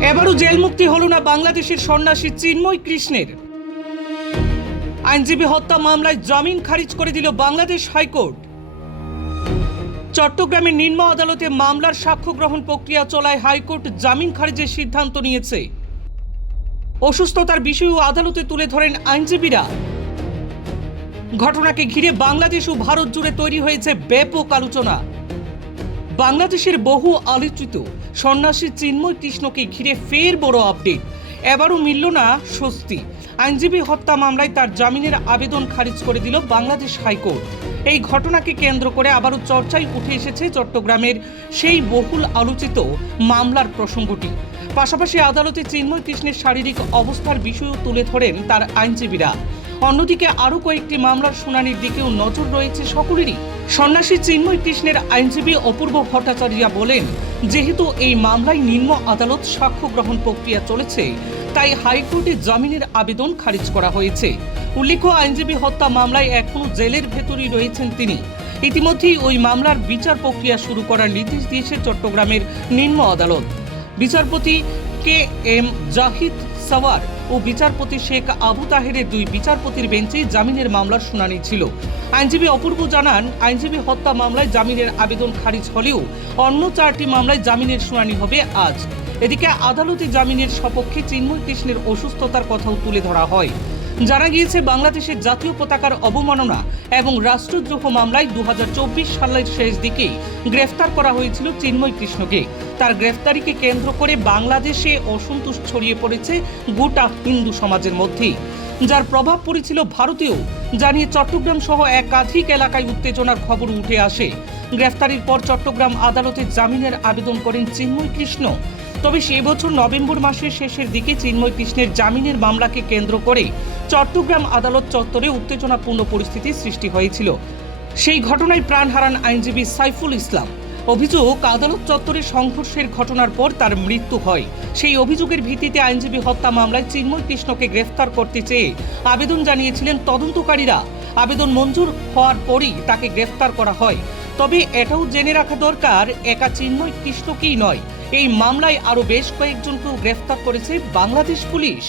এবারও জেল মুক্তি হলো না বাংলাদেশের সন্ন্যাসী চিন্ময় কৃষ্ণের। আইনজীবী হত্যা মামলায় জামিন খারিজ করে দিল বাংলাদেশ হাইকোর্ট। চট্টগ্রামের নিম্ন আদালতে মামলার সাক্ষ্য গ্রহণ প্রক্রিয়া চলায় হাইকোর্ট জামিন খারিজের সিদ্ধান্ত নিয়েছে। অসুস্থতার বিষয়েও আদালতে তুলে ধরেন আইনজীবীরা। ঘটনাকে ঘিরে বাংলাদেশ ও ভারত জুড়ে তৈরি হয়েছে ব্যাপক আলোচনা। বাংলাদেশের বহু আলোচিত সন্ন্যাসী চিন্ময় কৃষ্ণকে ঘিরে ফের বড় আপডেট। এবারও মিলল না স্বস্তি। আইনজীবী হত্যা মামলায় তার জামিনের আবেদন খারিজ করে দিল বাংলাদেশ হাইকোর্ট। এই ঘটনাকে কেন্দ্র করে আবারও চর্চায় উঠে এসেছে চট্টগ্রামের সেই বহুল আলোচিত মামলার প্রসঙ্গটি। পাশাপাশি আদালতে চিন্ময় কৃষ্ণের শারীরিক অবস্থার বিষয়ও তুলে ধরেন তার আইনজীবীরা। অন্যদিকে আরও কয়েকটি মামলার শুনানির দিকেও নজর রয়েছে সকলেরই। সন্ন্যাসী চিন্ময় কৃষ্ণের আইনজীবী অপূর্ব ভট্টাচার্য বলেন, যেহেতু এই মামলায় নিম্ন আদালত সাক্ষ্য গ্রহণ প্রক্রিয়া চলেছে, তাই হাইকোর্টে জামিনের আবেদন খারিজ করা হয়েছে। উল্লেখ্য, আইনজীবী হত্যা মামলায় এখনও জেলের ভেতরেই রয়েছেন তিনি। ইতিমধ্যেই ওই মামলার বিচার প্রক্রিয়া শুরু করার নির্দেশ দিয়েছে চট্টগ্রামের নিম্ন আদালত। বিচারপতি কে এম জাহিদ সওয়ার ও বিচারপতি শেখ আবু তাহেরের দুই বিচারপতির বেঞ্চে জামিনের মামলার শুনানি ছিল। আইনজীবী অপূর্ব জানান, আইনজীবী হত্যা মামলায় জামিনের আবেদন খারিজ হলেও অন্য 4টি মামলায় জামিনের শুনানি হবে আজ। এদিকে আদালতে জামিনের সপক্ষে চিন্ময় কৃষ্ণের অসুস্থতার কথাও তুলে ধরা হয়। জানা গিয়েছে, বাংলাদেশের জাতীয় পতাকার অবমাননা এবং রাষ্ট্রদ্রোহ মামলায় 2024 সালের শেষ দিকে গ্রেফতার করা হয়েছিল চিন্ময় কৃষ্ণকে। তার গ্রেফতারিকে কেন্দ্র করে বাংলাদেশে অসন্তোষ ছড়িয়ে পড়েছে গোটা হিন্দু সমাজের মধ্যে, যার প্রভাব পড়েছিল ভারতেও। জানিয়ে চট্টগ্রাম সহ একাধিক এলাকায় উত্তেজনার খবর উঠে আসে। গ্রেফতারির পর চট্টগ্রাম আদালতে জামিনের আবেদন করেন চিন্ময় কৃষ্ণ। তবে সে বছর নভেম্বর মাসের শেষের দিকে চিন্ময় কৃষ্ণের জামিনের মামলাকে কেন্দ্র করে চট্টগ্রাম আদালত চত্বরে উত্তেজনাপূর্ণ পরিস্থিতির সৃষ্টি হয়েছিল। সেই ঘটনায় প্রাণ হারান আইনজীবী সাইফুল ইসলাম। অভিযোগ, আদালত চত্বরে সংঘর্ষের ঘটনার পর তার মৃত্যু হয়। সেই অভিযোগের ভিত্তিতে আইনজীবী হত্যা মামলায় চিন্ময় কৃষ্ণকে গ্রেফতার করতে চেয়ে আবেদন জানিয়েছিলেন তদন্তকারীরা। আবেদন মঞ্জুর হওয়ার পরই তাকে গ্রেফতার করা হয়। তবে এটাও জেনে রাখা দরকার, একা চিন্ময় কৃষ্ণকেই নয়, এই মামলায় আরও বেশ কয়েকজনকেও গ্রেফতার করেছে বাংলাদেশ পুলিশ।